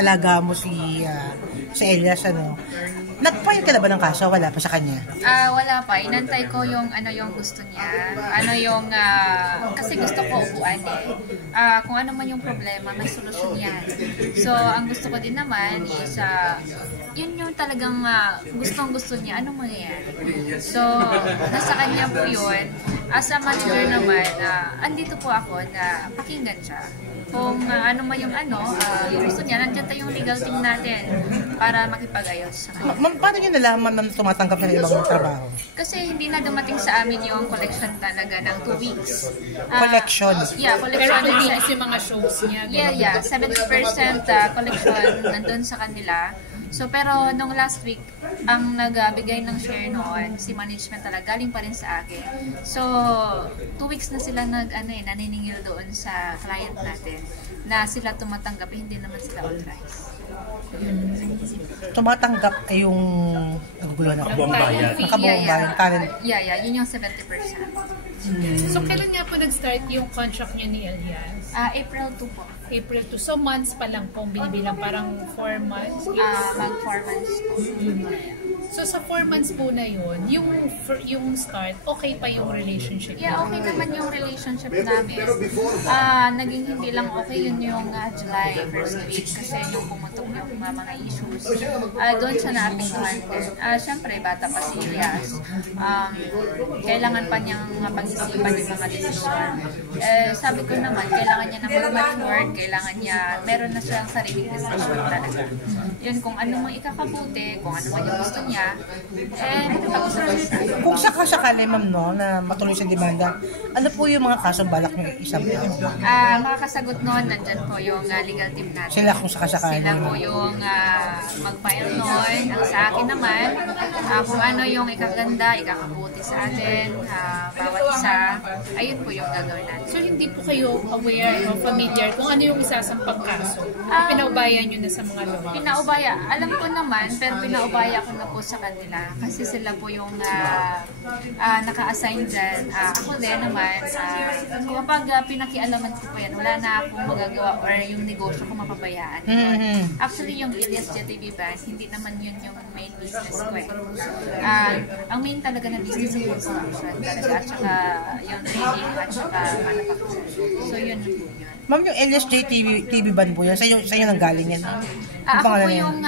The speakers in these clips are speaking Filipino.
Alaga mo si Elias, ano? Nag-file ka na ba ng kaso? Wala pa sa kanya? Wala pa. Inantay ko yung yung gusto niya. Kasi gusto ko upuan eh. Kung ano man yung problema, may solusyon yan. So, ang gusto ko din naman is, yun yung talagang gustong-gusto niya. Anong mangyayari? So, nasa kanya po yun. As a manager naman, andito po ako na pakinggan siya. Kung ano man yung yung gusto niya, nandiyan tayong legal team natin para makipag-ayos sa kanya. Paano niyo nalaman na tumatanggap ng ibang trabaho? Kasi hindi na dumating sa amin yung collection talaga ng 2 weeks. Collection? Yeah, collection. Pero malinis yung mga shows niya. Yeah. 70% collection nandun sa kanila. So, pero nung last week, ang nagbigay ng share noon, si management talaga, galing pa rin sa akin. So, 2 weeks na sila naniningil doon sa client natin na sila tumatanggap, hindi naman sila authorized. Tumatanggap ay yung naguguluhan ako. Nakabuong talent. Yeah, yun yung 70%. So, kailan nga po nag-start yung contract niya ni Elias? April 2 po. April 2. So, months pa lang po binibilang, parang 4 months? Mag 4 months po. So, sa 4 months po na yun, yung start, okay pa yung relationship? Yeah, okay naman yung relationship namin. Naging hindi lang okay yun yung July first week kasi yung pumutok yung mga issues. Doon siya naapektuhan din. Siyempre, bata pa si Elias. Kailangan pa niyang pag-isipan yung mga desisyon. Sabi ko naman, kailangan niya na mag-mature, kailangan niya, meron na siyang sariling desisyon talaga. Yun, kung ano mang ikakabuti, kung ano man yung gusto niya, pag-usapan tayo. Kung sakasakali, ma'am, no, na matuloy sa demanda, ano po yung mga kasong balak niyo isang makakasagot noon, nandyan po yung legal team natin. Sila kung sakasakali. Sila po yung mag-file noon. Ang sa akin naman, kung ano yung ikaganda, ikakabuti sa atin, bawat isa, ayun po yung gagawin natin. So, hindi po kayo aware o familiar kung ano yung isasampang kaso? Pinaubayan nyo na sa mga law? Pinaubaya. Alam ko naman, pero pinaubaya ko na po sa kanila. Kasi sila po yung naka-assign dyan. Ako din naman, kapag pinakialaman ko po yan, wala na akong magagawa or yung negosyo ko mapabayaan. Actually, yung Elias JTV Band, hindi naman yun yung main business ko eh. Ang main talaga na business is construction talaga, at saka yung trading, at saka manufacturing. So, yun po yun. Ma'am, yung LSJ TV Band po yan, sa'yo nang galing yan? Ako po yung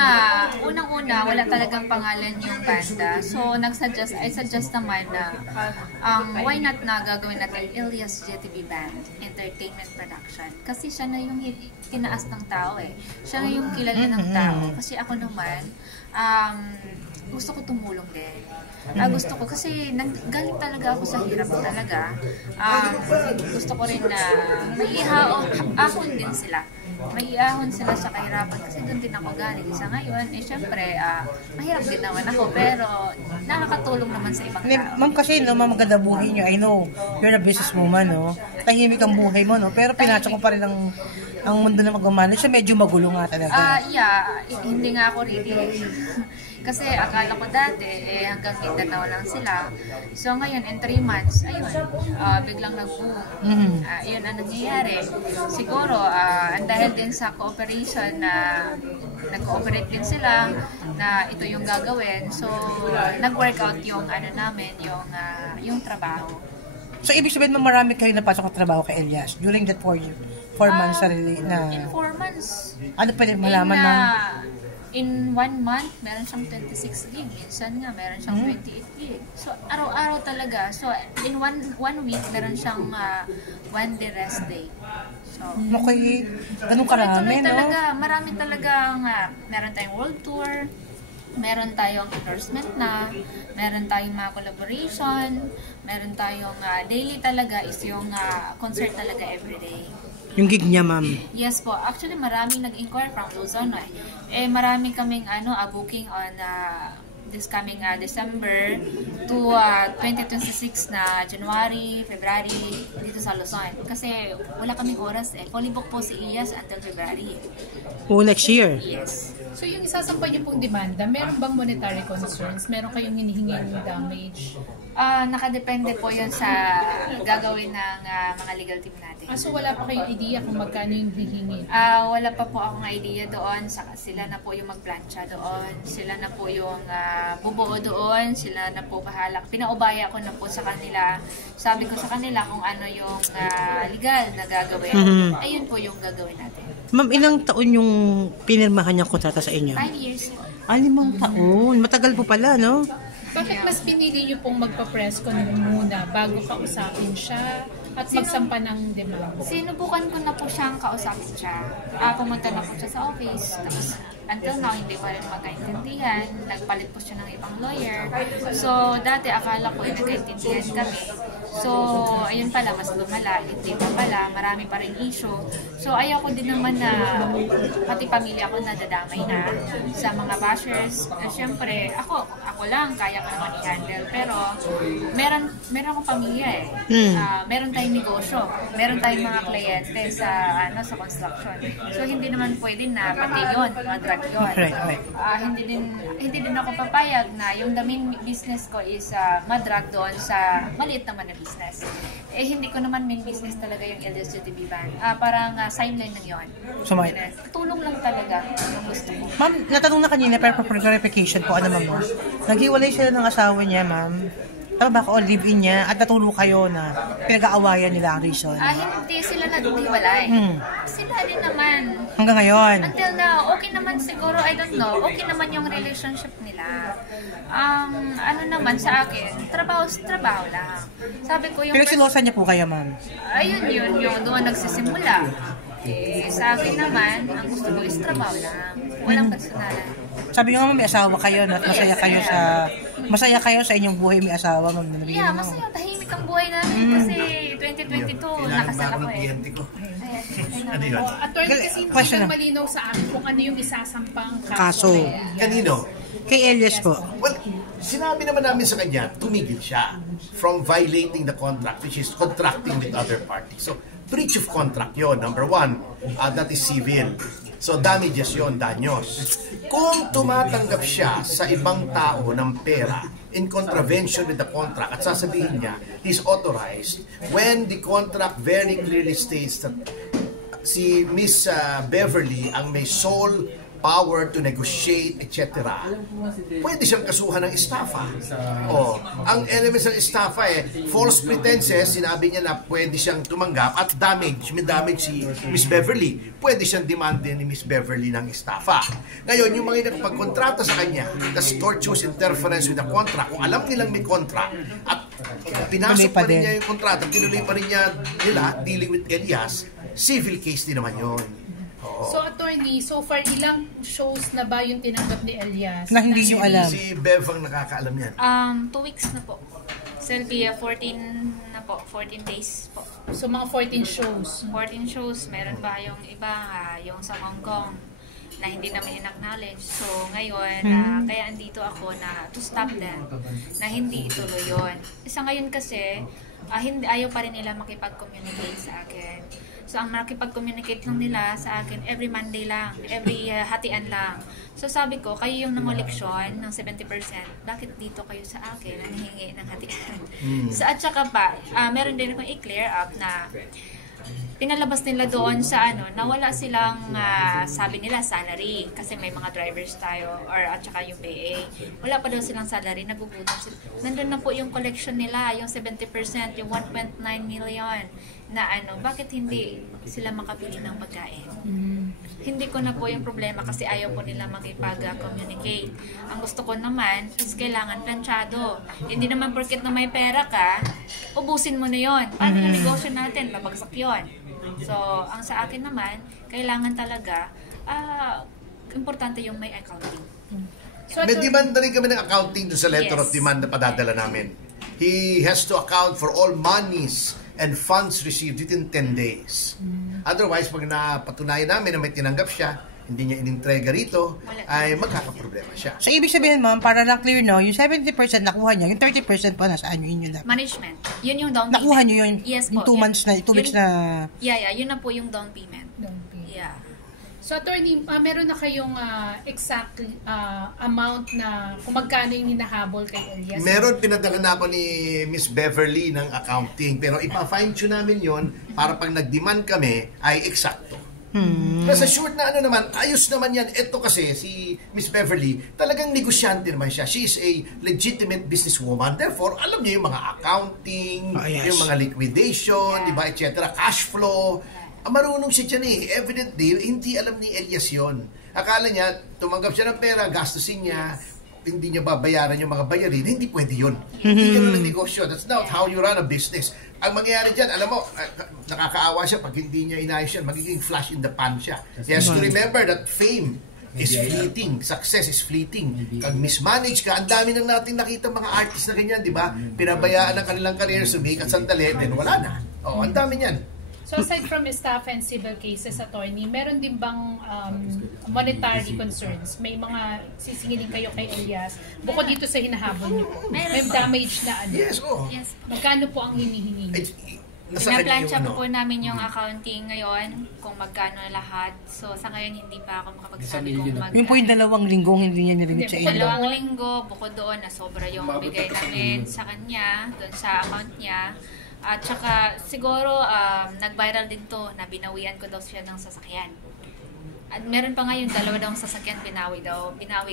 unang-una, wala talagang pangalan yung banda. So, I suggest naman na why not na gagawin natin Elias JTV Band Entertainment Production. Kasi siya na yung tinaas ng tao eh. Siya na yung kilala ng tao. Kasi ako naman, gusto ko tumulong din. Gusto ko kasi galing talaga ako sa hirap talaga. Gusto ko rin na maiahon din sila. Maiahon sila sa kahirapan kasi doon din ako galing. Sa ngayon, syempre, mahirap din naman ako pero nakakatulong naman sa ibang tao. Ma'am, kasi maganda buhay niyo. I know, you're a businesswoman, no? Tahimik ang buhay mo, no? Pero pinasok ko pa rin ang mundo na mag-manage. Medyo magulo nga talaga. Hindi nga ako really. Kasi akala ko dati, hanggang Mindanao lang sila. So ngayon, in 3 months, ayun, biglang nag-boom. Ayun ang nangyayari. Siguro, dahil din sa cooperation na nag-cooperate din sila na ito yung gagawin. So, nag-workout yung namin, yung trabaho. So, ibig sabihin mo marami kayo napasok na trabaho kay Elias during that 4 months na... In 4 months. Ano pwede malaman na... In 1 month, meron siyang 26 gig. Minsan nga, meron siyang 28 gig. So, araw-araw talaga. So, in one week, meron siyang 1 day rest day. So, okay. Ganun karami, no? Talaga, marami talaga meron tayong world tour, meron tayong endorsement na, meron tayong mga collaboration, meron tayong daily talaga is yung concert talaga everyday. Yung gig niya, ma'am? Yes po. Actually, maraming nag-inquire from Luzon. Marami kaming booking on this coming December to 2026 na January, February dito sa Luzon. Kasi wala kaming oras eh. Fully book po si Elias until February. Next year? Yes. So yung isasampa niyo pong demanda, meron bang monetary concerns? Meron kayong hinihingin damage? Nakadepende po yun sa gagawin ng mga legal team natin. So wala pa kayong idea kung magkano yung hihingi? Wala pa po akong idea doon. Sila na po yung magplansya doon. Sila na po yung bubuo doon. Sila na po bahala. Pinaubaya ko na po sa kanila. Sabi ko sa kanila kung ano yung legal na gagawin. Ayun po yung gagawin natin. Ma'am, ilang taon yung pinirmahan niyang kontrata sa inyo? 5 years po. 5 taon. Matagal po pala, no? Bakit mas pinili niyo pong magpa-press con muna bago kausapin siya at magsampa ng demand? Sinubukan ko na po siyang kausapin siya. Pumunta na po siya sa office. Tapos until now, hindi pa rin magkaintindihan. Nagpalit po siya ng ibang lawyer. So, dati akala ko nagkaintindihan kami. So, ayun pala, mas lumala. Hindi pa pala. Marami pa rin issue. So, ayaw ko din naman na pati pamilya ko nadadamay na sa mga bashers. Siyempre, ako lang, kaya ko naman i-handle. Pero, meron akong pamilya meron tayong negosyo. Meron tayong mga kliyente sa construction. So, hindi naman pwede na pati yun, madrag yun. Hindi din ako papayag na yung the main business ko is madrag doon sa maliit naman na business. Hindi ko naman main business talaga yung Elias JTB Band. Parang sideline lang yun. Tulong lang talaga yung gusto ko. Ma'am, natanong na kanina pero for clarification po, ano ma'am? Naghiwalay sila ng asawa niya, ma'am. Tama ba o live-in niya at natulog kayo na pinag-aawayan nila ang reason? Hindi sila naghiwalay. Sila din naman. Hanggang ngayon? Until now, okay naman siguro, I don't know, okay naman yung relationship nila. Ano naman sa akin, trabaho lang. Sabi ko yung... Pinagsilosan niya po kayo, ma'am? Ayun yung doon nagsisimula. Sa akin naman, ang gusto ko is trabaho lang. Walang personalan. Sabi niyo nga may asawa kayo at masaya kayo sa inyong buhay may asawa, ma'am. Yeah, masaya. Tahimik ang buhay namin kasi 2022 nakasal ako Ano yun? Attorney, kasi hindi malinaw sa amin kung ano yung isasampang kaso. Kanino? Kay Elias po. Well, sinabi naman namin sa kanya, tumigil siya from violating the contract, which is contracting with other parties. So, breach of contract yon, number one. That is civil. So, damages yon, danyos. Kung tumatanggap siya sa ibang tao ng pera in contravention with the contract at sasabihin niya, he's authorized when the contract very clearly states that si Miss Beverly ang may sole power to negotiate, etc. Pwede siyang kasuhan ng estafa. Ang elements ng estafa false pretenses, sinabi niya na pwede siyang tumanggap at may damage si Miss Beverly. Pwede siyang demande ni Miss Beverly ng estafa. Ngayon, yung mga nagpagkontrata sa kanya, that's tortious interference with the contract, kung alam nilang may contract at pinasok pa rin niya yung kontrata, tinuloy pa rin niya dealing with Elias, civil case din naman yun. So, attorney, so far, ilang shows na ba yung tinanggap ni Elias? Na hindi nyo alam. Si Bev ang nakakaalam yan. 2 weeks na po. Selby, 14 na po. 14 days po. So, mga 14 shows. 14 shows. Meron pa yung iba, yung sa Hong Kong, na hindi namin in-acknowledge. So, ngayon, kaya andito ako na to stop them, na hindi ituloy yun. Isa ngayon kasi, ayaw pa rin nila makipag-communicate sa akin. So, ang makipag-communicate lang nila sa akin, every Monday lang, every hatian lang. So, sabi ko, kayo yung nangoleksyon ng 70%, bakit dito kayo sa akin nanghihingi ng hatian? So, at saka pa, meron din akong i-clear up na pinalabas nila doon sa na wala silang sabi nila salary kasi may mga drivers tayo or at saka yung PA. Wala pa daw silang salary, nagugutom sila. Nandun na po yung collection nila, yung 70%, yung 1.9 million na bakit hindi sila makabili ng pagkain? Hindi ko na po yung problema kasi ayaw po nila makipag-communicate. Ang gusto ko naman is kailangan planchado. Hindi naman porket na may pera ka, ubusin mo na yon. Paano yung negosyo natin? Babagsak yon. So, ang sa akin naman, kailangan talaga, importante yung may accounting. So, may demand na rin kami ng accounting doon sa letter of demand na padadala namin. He has to account for all monies and funds received within 10 days. Otherwise, pag napatunayan namin na may tinanggap siya, hindi niya inintrega rito, ay magkakaproblema siya. So, ibig sabihin, ma'am, para lang clear, no, yung 70% nakuha niya, yung 30% pa nasaan yun lang? Management. Yun yung down payment. Nakuha niyo yun? Yes po. 2 months na, 2 weeks na... Yeah, yun na po yung down payment. Down payment. Yeah. So attorney, meron na kayong exact amount na kung magkano yung hinahabol kay Elias? Meron, pinadala na ako ni Miss Beverly ng accounting, pero ipa-fine tune namin yon para pag nag-demand kami ay eksakto. Pero sa short na naman, ayos naman yan. Ito kasi, si Miss Beverly, talagang negosyante naman siya. She is a legitimate businesswoman. Therefore, alam niya yung mga accounting, yung mga liquidation, diba, etc. Cash flow. Marunong siya dyan Evidently, hindi alam ni Elias yon. Akala niya, tumanggap siya ng pera, gastusin niya, hindi niya babayaran yung mga bayarin. Hindi pwede yun. Hindi ganun ang negosyo. That's not how you run a business. Ang mangyayari dyan, alam mo, nakakaawa siya pag hindi niya inayos yan, magiging flash in the pan siya. He has to remember that fame is fleeting. Success is fleeting. Pag mismanage ka, ang dami nang natin nakita mga artist na ganyan, di ba? Pinabayaan ang kanilang career, sumikat sandali, then wala na. Ang dami niyan. So aside from staff and civil cases, attorney, meron din bang monetary concerns? May mga sisingilin kayo kay Elias bukod dito sa hinahabol niyo po? May damage na ano? Yes, Yes. Magkano po ang hinihingi niyo? Pinaplansya po namin yung accounting ngayon, kung magkano lahat. So, sa ngayon, hindi pa ako makapagsabi kung magkano. Yun po yung 2 linggong hindi niya narinig sa inyo. 2 linggo, bukod doon, na sobra yung bigay namin sa kanya, doon sa account niya. At saka, siguro, nag-viral din to na binawian ko daw siya ng sasakyan. At meron pa ngayon, 2 daw sasakyan binawi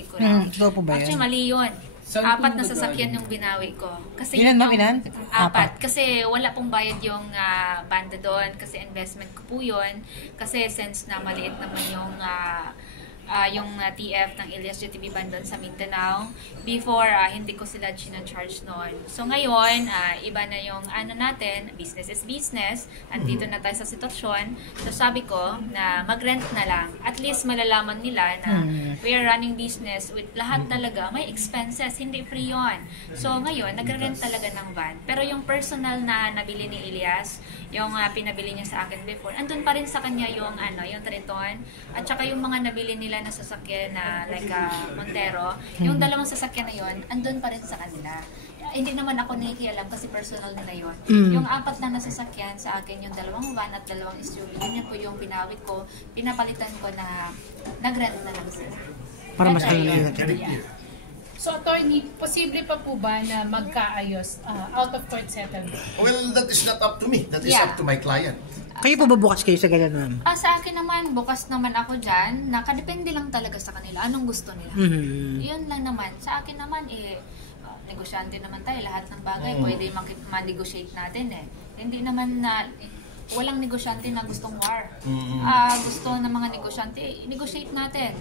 ko na. Totoo po ba yan? Actually, mali yun. 4 na sasakyan yung binawi ko. Kasi Ilan, ma'am? Ilan? 4. Kasi wala pong bayad yung banda doon. Kasi investment ko po yun. Kasi since na maliit naman yung TF ng Elias JTB Band doon sa Mindanao. Before, hindi ko sila charge noon. So ngayon, iba na yung natin, business is business. Andito na tayo sa sitwasyon. So sabi ko na mag-rent na lang. At least malalaman nila na we are running business with lahat talaga. May expenses, hindi free yun. So ngayon, nag-rent talaga ng van. Pero yung personal na nabili ni Elias, yung pinabili niya sa akin before, andun pa rin sa kanya yung yung Triton. At saka yung mga nabili nila na sasakyan na like Montero, yung 2 sasakyan na yon, andun pa rin sa kanila. Hindi naman ako nakikialam kasi personal nila yon. Yung 4 na nasasakyan sa akin, yung 2 van at 2 SUV, yun po yung binawit ko, pinapalitan ko na nag-rent na lang sila. Para mas So, attorney, posible pa po ba na magkaayos out-of-court settlement? Well, that is not up to me. That is up to my client. Kayo po ba bukas kayo sa ganyan, ma'am? Sa akin naman, bukas naman ako dyan. Nakadepende lang talaga sa kanila. Anong gusto nila. Yun lang naman. Sa akin naman, negosyante naman tayo. Lahat ng bagay, pwede ma-negotiate natin Hindi naman na... walang negosyante na gustong war. Gusto ng mga negosyante, negotiate natin.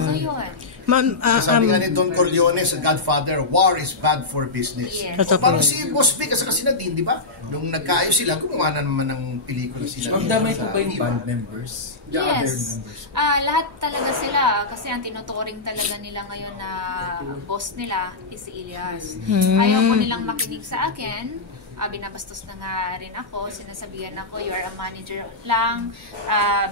So yun. Ma'am, sabi nga ni Don Corleone sa Godfather, war is bad for business. Yes. Parang si Boss B kasi Nadine, di ba? Nung nagkaayos sila, gumawa na naman ng pelikula sila. Magdamay po ba yung band members? The other Yes. members? Lahat talaga sila. Kasi ang tinuturing talaga nila ngayon na boss nila is si Elias. Ayaw ko nilang makinig sa akin. Binabastos na nga rin ako, sinasabihan ako, you are a manager lang,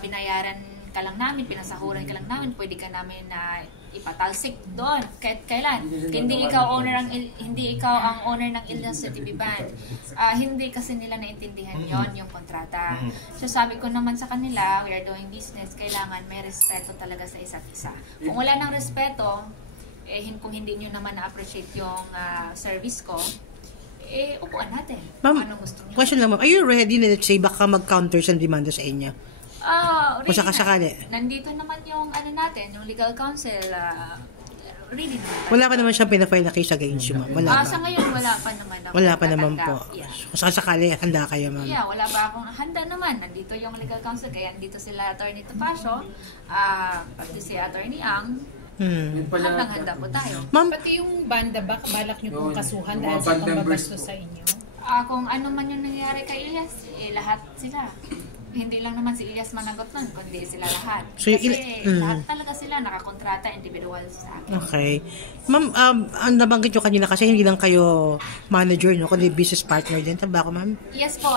binayaran ka lang namin, pinasahuran ka lang namin, pwede ka namin na ipatalsik doon, kahit kailan. Hindi ikaw ang owner ng Elias JTB Band. Hindi kasi nila naintindihan yon yung kontrata. So sabi ko naman sa kanila, we are doing business, kailangan may respeto talaga sa isa't isa. Kung wala ng respeto, kung hindi nyo naman na-appreciate yung service ko, upuan natin. Ma'am, anong gusto niya. question lang, ma'am. Are you ready na let's say baka mag-counter sa demanda sa inyo? Kung sakasakali. Nandito naman yung natin, yung legal counsel, ready naman. Wala pa naman siyang pinafile na case against you, ma'am? Wala pa? Sa ngayon, wala pa naman ako. Wala pa naman po. Yeah. Kung sakasakali, handa kayo, ma'am? Yeah, wala pa akong handa naman. Nandito yung legal counsel, kaya nandito sila Attorney Topacio, pati si Attorney Ang, handang-handa po tayo. Ma'am, Pati yung banda, balak nyo pong kasuhan dahil Mga sa band members pambabastos sa inyo? Kung ano man yung nangyari kay Elias, lahat sila. Hindi lang naman si Elias managot nun, kundi sila lahat. So, Kasi lahat talaga sila nakakontrata individual sa akin. okay. Ma'am, ang nabanggit nyo kanina kasi hindi lang kayo manager, no? Kundi business partner din. Tama ba ako, ma'am? Yes po,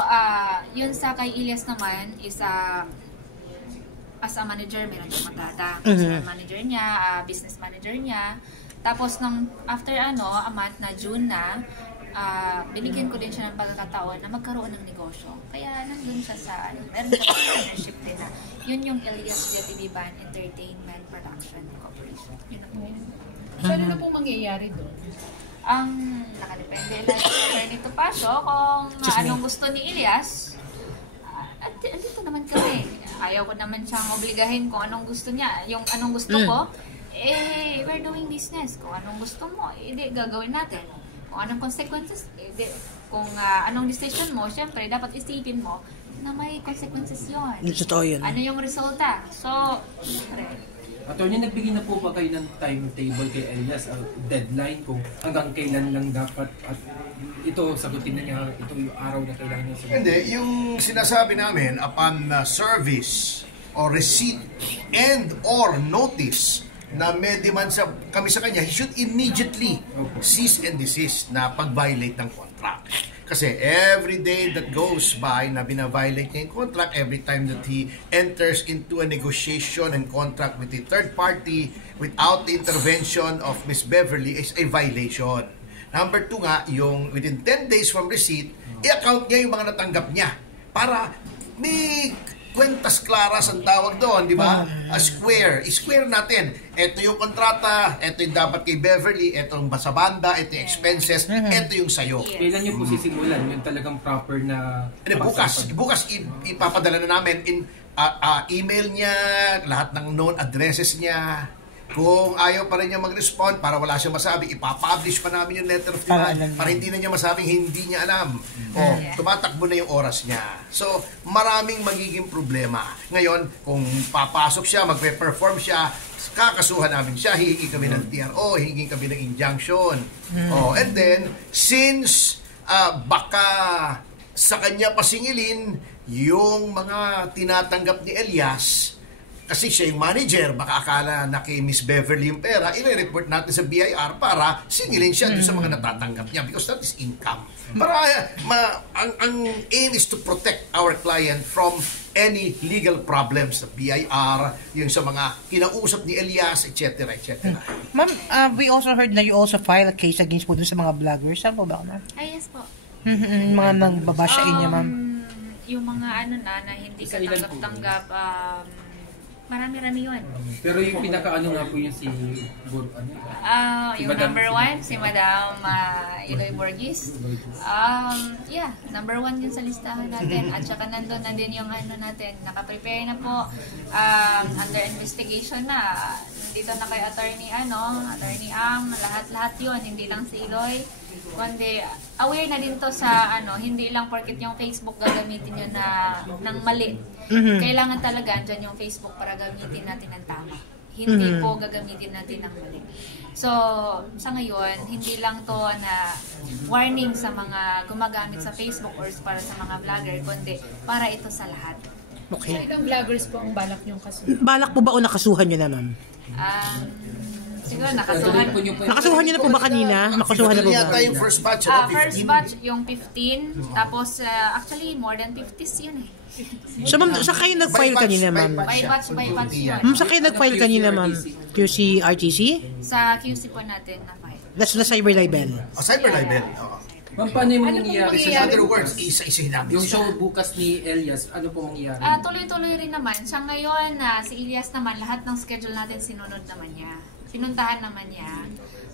yun sa kay Elias naman is as a manager, meron siyang kontrata. As manager niya, business manager niya. Tapos nung after a month na June na, binigyan ko din siya ng pagkakataon na magkaroon ng negosyo. Kaya nandun siya sa, meron siya partnership din na yun yung Elias JTV Band Entertainment Production Corporation. Yun na po yun. So, ano na pong mangyayari doon? Ang nakadepende lang sa nito Pasio kung anong gusto ni Elias. At andito naman kami. Ayaw ko naman siyang obligahin kung anong gusto niya. Yung anong gusto ko, we're doing business. Kung anong gusto mo, gagawin natin. Kung anong consequences, kung anong decision mo, syempre, dapat isipin mo na may consequences yun. Totoo yun. Ano yung resulta? So, syempre, Attorney, nagbigay na po ba kayo ng timetable kay Elias, deadline kung hanggang kailan lang dapat at ito sagutin na niya, ito yung araw na kailangan niya sagutin? Hindi, yung sinasabi namin upon service or receipt and or notice na may demand kami sa kanya, he should immediately cease and desist na pag-violate ng contract. Kasi every day that goes by na bina-violate niya yung contract, every time that he enters into a negotiation and contract with a third party without the intervention of Miss Beverly is a violation. Number 2 nga, yung within 10 days from receipt, i-account niya yung mga natanggap niya para may kwentas klaras ang tawag doon, di ba? A square. I-square natin. Ito yung kontrata, ito yung dapat kay Beverly, ito yung sa banda, ito yung expenses, ito yung sayo. Kailan niyo po sisimulan yung talagang proper na... Bukas ipapadala na namin in email niya, lahat ng known addresses niya. Kung ayaw pa rin niya mag-respond para wala siya masabi, ipapublish pa namin yung letter of demand para hindi na niya masabing hindi niya alam. Tumatakbo na yung oras niya. So, maraming magiging problema. Ngayon, kung papasok siya, magpe-perform siya, kakasuhan namin siya, hihingi kami ng TRO, hihingi kami ng injunction. And then, since baka sa kanya pasingilin yung mga tinatanggap ni Elias, kasi siya yung manager, baka akala na kay Miss Beverly yung pera, i-report natin sa BIR para singilin siya doon sa mga natatanggap niya because that is income. Para ang aim is to protect our client from any legal problems sa BIR, yung sa mga kinausap ni Elias, etc. etc. Ma'am, we also heard na you also file a case against po dun sa mga vloggers. Saan po ba, ma'am? Ay, yes po. Mga nagbabash sa inyo, ma'am. Yung mga na hindi ka tanggap-tanggap, marami-rami yun. Pero yung pinaka-ano nga po yun si yung number 1, si Madam Eloy Borges. Number 1 yun sa listahan natin. At saka nandun na din yung natin. Nakaprepare na po. Under investigation na. Dito na kay Attorney Ang, lahat-lahat yun. Hindi lang si Eloy. Kundi aware na din to sa hindi lang porket yung Facebook gagamitin yun ng mali. Kailangan talaga andyan yung Facebook para gamitin natin ng tama. Hindi po gagamitin natin ng mali. So, sa ngayon, hindi lang to na warning sa mga gumagamit sa Facebook or para sa mga vlogger, kundi para ito sa lahat. Okay. Ilang vloggers po ang balak niyong kasuhan? Balak po ba o nakasuhan niyo na, ma'am? Siguro nakasuhan. Nakasuhan niyo na po ba kanina? Nakasuhan na po ba? Yata yung first batch, First batch yung 15. Tapos, actually, more than 50s yun eh. So, ma'am, sa kayo nag-file kanina, ma'am? By batch yun. Ma'am, sa kayo nag-file kanina, ma'am? QC, RTC? Sa QC po natin na file. That's the cyber libel. Cyber libel. Ma'am, paano yung mangyayari In sa other words, isa-isahin namin yung siya. show bukas ni Elias, ano po mangyayari? Tuloy-tuloy rin naman. Siya ngayon, si Elias naman, lahat ng schedule natin sinunod naman niya. Pinuntahan naman niya.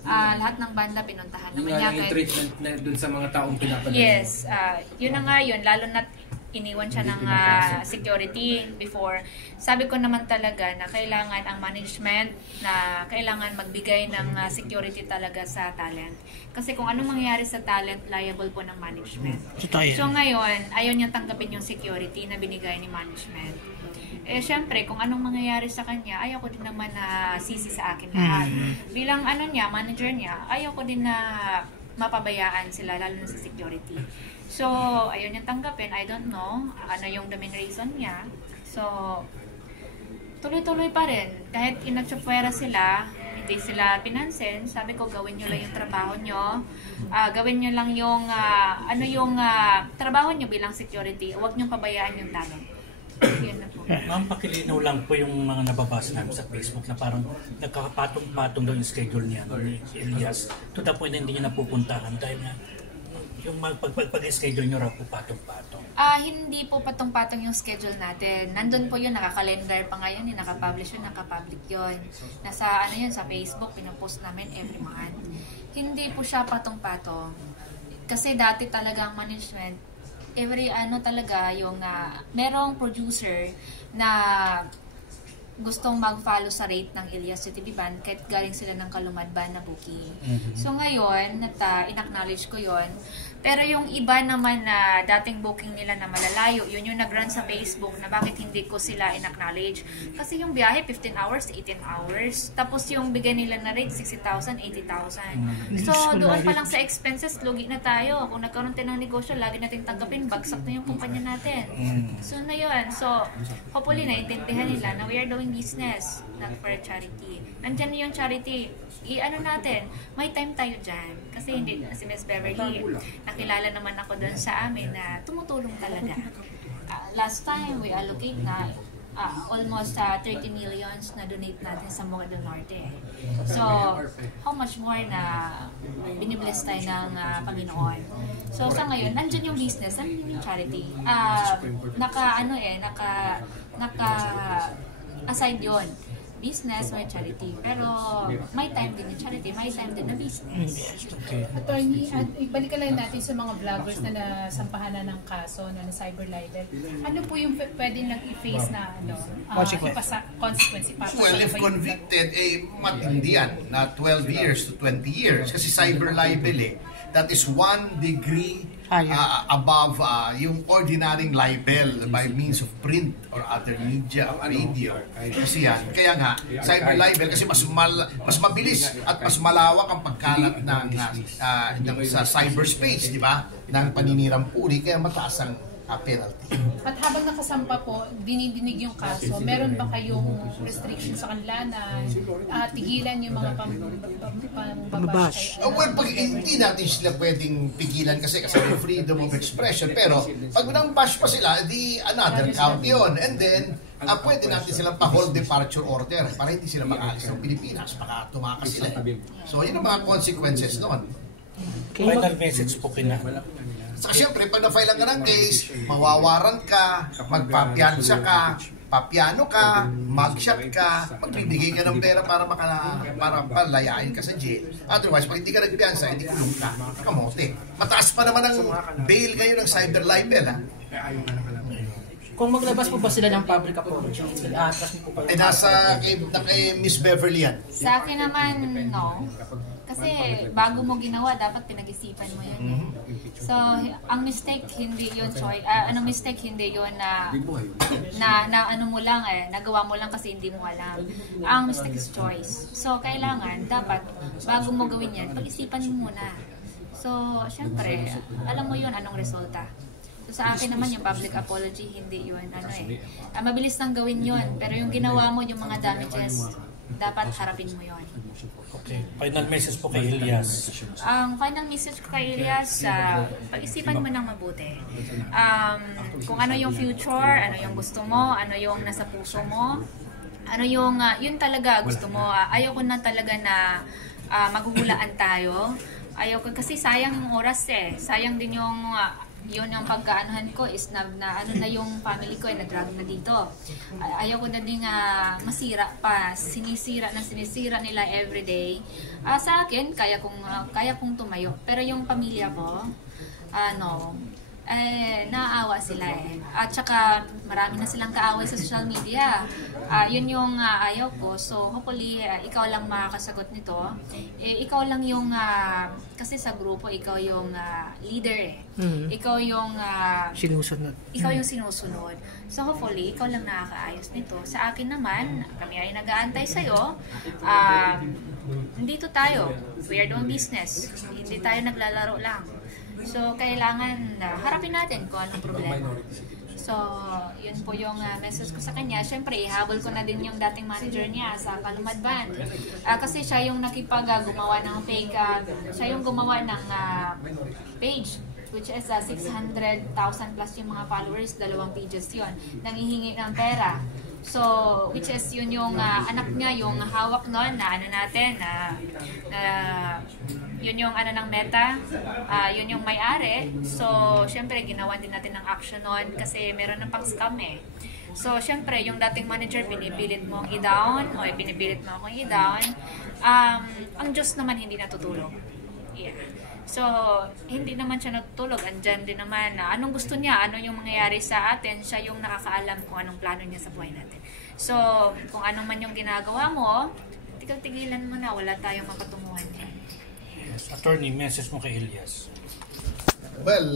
Lahat ng banda pinuntahan naman niya. Yung treatment na dun sa mga taong pinapadala. Yes. Yun na nga yun. Lalo na iniwan siya ng security before. Sabi ko naman talaga na kailangan ang management na kailangan magbigay ng security talaga sa talent. Kasi kung anong mangyayari sa talent, liable po ng management. So ngayon, ayaw niya tanggapin yung security na binigay ni management. Syempre, kung anong mangyayari sa kanya, ayaw ko din naman na sisi sa akin lahat. Bilang manager niya, ayaw ko din na mapabayaan sila, lalo na sa security. So, ayaw niyang tanggapin. I don't know ano yung the main reason niya. So, tuloy-tuloy pa rin. Kahit inatsupwera sila, hindi sila pinansin, sabi ko, gawin nyo lang yung trabaho nyo. Gawin nyo lang yung, trabaho nyo bilang security. Huwag nyo pabayaan yung talent. Yan na po. Ma'am, pakilinaw lang po yung mga nababasa namin sa Facebook na parang nagkakapatong-patong daw yung schedule niya ni Elias. To the point na hindi niya napupuntahan dahil nga Yung pag-schedule nyo raw po patong-patong. Hindi po patong-patong yung schedule natin. Nandun po yun, naka-calendar pa ngayon, naka-publish yun, naka-public yun. Nasa ano yun, sa Facebook, pinapost namin every month. Hindi po siya patong-patong. Kasi dati talagang management, every ano talaga yung merong producer na gustong mag-follow sa rate ng Elias GTV Band kahit galing sila ng Kalumad Band na booking. So ngayon, in-acknowledge ko yon. Pero yung iba naman na dating booking nila na malalayo, yun yung nag-run sa Facebook na bakit hindi ko sila in-acknowledge. Kasi yung biyahe, 15 hours, 18 hours. Tapos yung bigay nila na rate, 60,000, 80,000. So doon pa lang sa expenses, lugi na tayo. Kung nagkaroon tayo ng negosyo, lagi natin tanggapin, bagsak na yung kumpanya natin. So na yun. So hopefully naiintindihan nila na we are doing business, not for a charity. Nandyan na yung charity. I-ano natin, may time tayo dyan. Kasi hindi, si Miss Beverly, nakilala naman ako doon sa amin na tumutulong talaga. Last time, we allocate na almost 30 millions na donate natin sa Mga del Norte. So, how much more na binibless tayo ng Panginoon. So, sa ngayon, nandyan yung business, nandyan yung charity. Aside yun, business, may charity. Pero may time din yung charity, may time din na business. Attorney, ibalikan lang natin sa mga vloggers na nasampahan na ng kaso na cyber libel. Ano po yung pwede lang i-face na consequence? Well, if convicted, matindi yan na 12 years to 20 years. Kasi cyber libel that is 1 degree above yung ordinary libel by means of print or other media, radio. Kasi yan, kaya nga, cyber libel kasi mas mabilis at mas malawak ang pagkalat sa cyberspace, di ba? Ng paninirang puri, kaya mataas ang penalty. At habang nakasampa po, dinidinig yung kaso, meron ba kayong restriction sa kanila na tigilan yung mga pambabash? Well, hindi natin sila pwedeng pigilan kasi may freedom of expression. Pero pag nang-bash pa sila, di another count yun. And then, pwede natin silang pa-hold departure order para hindi sila makaalis ng Pilipinas, baka tumakas sila. So, yun ang mga consequences noon. Final message po kina. Saka siyempre, pag na-file ka ng case, mawawaran ka, magpapiansa ka, papiano ka, magshot ka, magbibigay ka ng pera para palayain ka sa jail. Otherwise, pag hindi ka nagpiansa, hindi kulong ka. Kamote. Mataas pa naman ang bail ngayon ng cyber libel, Kung maglabas po ba sila ng public apology, atras mo po ba? Nasa kay Miss Beverly yan. Sa akin naman, no. Kasi bago mo ginawa, dapat pinag-isipan mo yun. So, ang mistake hindi yun choice. Mistake hindi yun na ano mo lang nagawa mo lang kasi hindi mo alam. Ang mistake is choice. So, kailangan, dapat, bago mo gawin yan, pag-isipan mo muna. So, syempre, alam mo yun anong resulta. So, sa akin naman, yung public apology, hindi yun, mabilis lang gawin yun. Pero yung ginawa mo, yung mga damages, dapat harapin mo yun. Okay. Final message po kay Elias. Ang final message ko kay Elias, pag-isipan mo nang mabuti. Kung ano yung future, ano yung gusto mo, ano yung nasa puso mo, ano yung, yun talaga gusto mo. Ayaw ko na talaga na maghuhulaan tayo. Ayaw ko, kasi sayang yung oras sayang din yung yun yung pagkaanuhan ko is na ano na yung family ko na-drag na dito. Ayaw ko na din masira pa. Sinisira nila everyday. Sa akin, kaya kong tumayo. Pero yung pamilya ko, naaawa sila At saka marami na silang kaaway sa social media. Yun yung ayaw ko. So hopefully ikaw lang makakasagot nito. Ikaw lang yung kasi sa grupo ikaw yung leader Ikaw yung Sinusunod. Ikaw yung sinusunod. So hopefully ikaw lang nakakaayos nito. Sa akin naman, kami ay nag-aantay sa'yo. Dito tayo. We are doing business. Hindi tayo naglalaro lang. So, kailangan harapin natin kung anong problema. So, yun po yung message ko sa kanya. Siyempre, ihabol ko na din yung dating manager niya sa Kalumad Band. Kasi siya yung gumawa ng fake, siya yung gumawa ng page, which is 600,000 plus yung mga followers, 2 pages yun. Nangihingi ng pera. So, which is yun yung anak niya, yung hawak nun na ano natin, na yun yung ano ng Meta, yun yung may-ari. So, syempre, ginawa din natin ng action nun kasi meron ng pang-scam eh. So, syempre, yung dating manager, pinipilit mo i-down, o pinipilit mo akong i-down. Ang Diyos naman hindi natutulog. Yeah. So, hindi naman siya natutulog. Andyan din naman na anong gusto niya, ano yung mangyayari sa atin, siya yung nakakaalam kung anong plano niya sa buhay natin. So, kung ano man yung ginagawa mo, tigilan mo na, wala tayong makatunguhan dyan. Yes. Attorney, message mo kay Elias. Well,